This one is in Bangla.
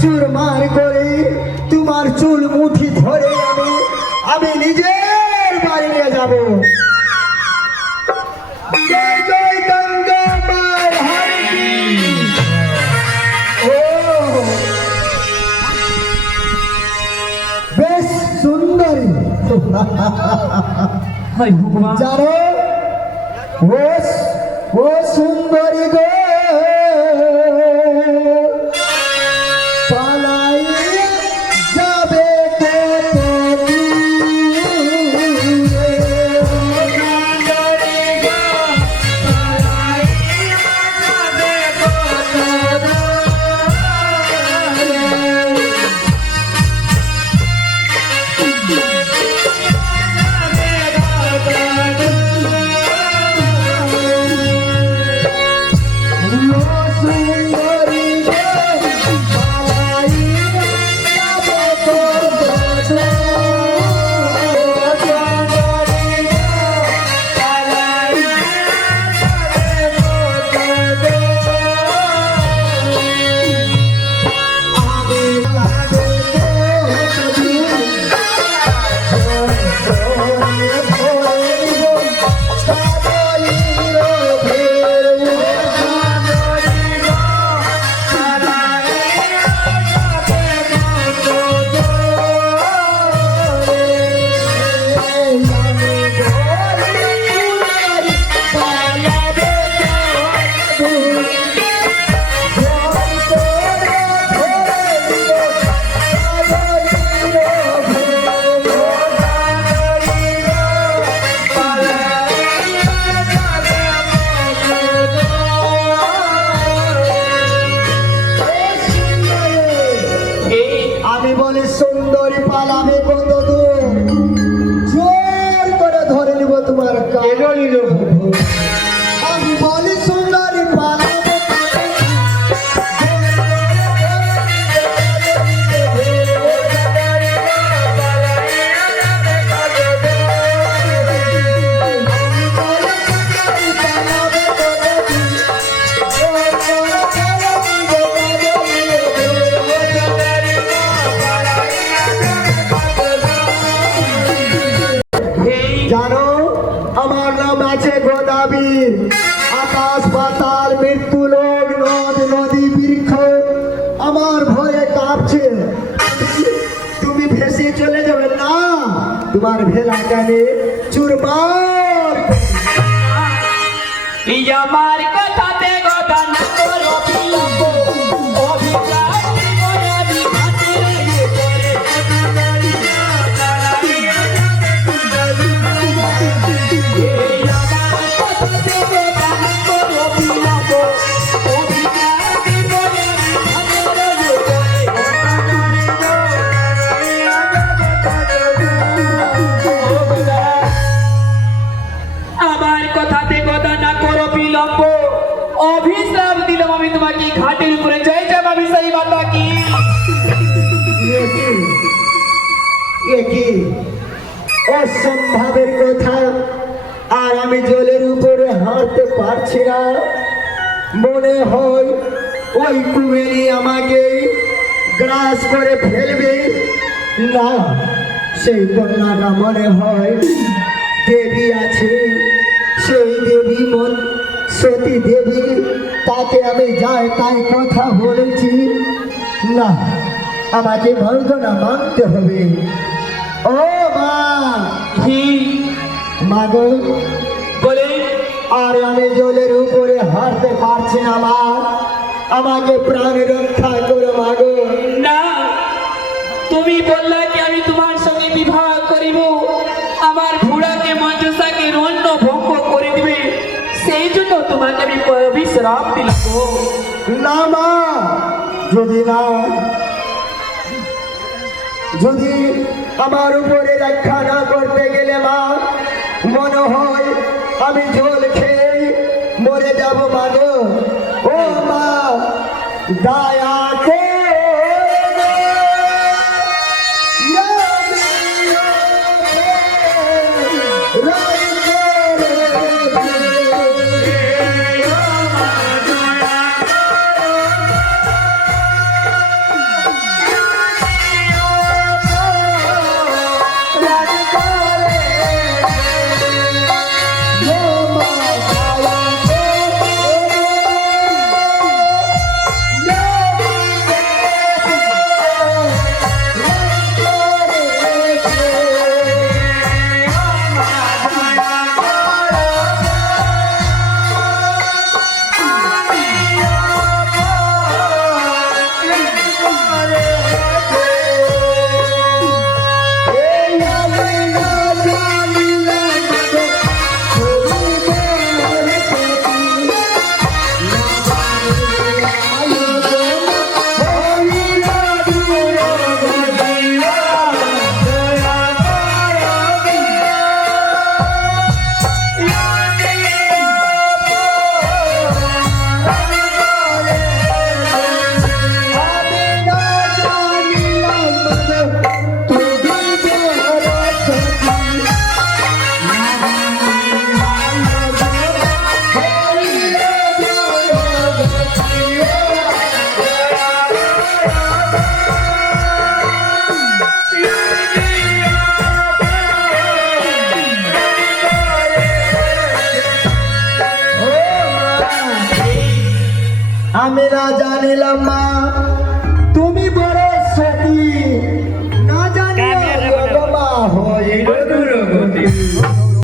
চুরমার করে তোমার চুল মুঠি ধরে আমি নিজের বাড়ি নিয়ে যাব। জয় জয় গঙ্গা মার হরি। ও বেশ সুন্দরী জানো, ও সুন্দরী গো সুন্দরী পালাবে কত দূর, জোর করে ধরে নিব তোমার আমি বলি সুন্দরী পালাবে জানো, আমার নাম আছে গোদাবীর। আকাশ পাতাল মৃত্যু লোক নদ নদী বৃক্ষ আমার ভয়ে কাঁপছে। তুমি ভেসে চলে যাবে না, তোমার ভেলা কানে চুরমার। আমার কথাতে কথা না করো বিলম্ব, অভিপ্রায় মনে ঘাটে করে অভিশ্রাপ দিলাম আমি তোমাকে ঘাটের উপরে। জয় জয় মা বিসাই মাতা কি। অসম্ভবের কথা, আর আমি জলের উপরে হাঁটতে পারছি না। মনে হয় ওই কুবেরি আমাকে গ্রাস করে ফেলবে। না, সেই কন্যাটা মনে হয় দেবী আছে, সেই দেবী মন সতী দেবী। তাকে আমি যাই তাই কথা বলেছি। না, আমাকে বর্ণনা মানতে হবে। ও মা, মা গো বলে, আর আমি জলের উপরে হাঁটতে পারছি না মা, আমাকে প্রাণ রক্ষা করো মা গো। না, তুমি বললা কি আমি তোমার সঙ্গে বিবাহ করিব, আমার ঘোড়াকে মঞ্জুষাকে রণ্য ভঙ্গ করে দিবে, সেই জন্য তোমাকে আমি অভিশ্রাপ দিলাম। না মা, যদি আমার উপরে রক্ষা না করতে গেলে মা, মনে হয় আমি জল খেয়ে মরে যাব মা গো। ও মা, দয়া করে আমি না জানিলাম মা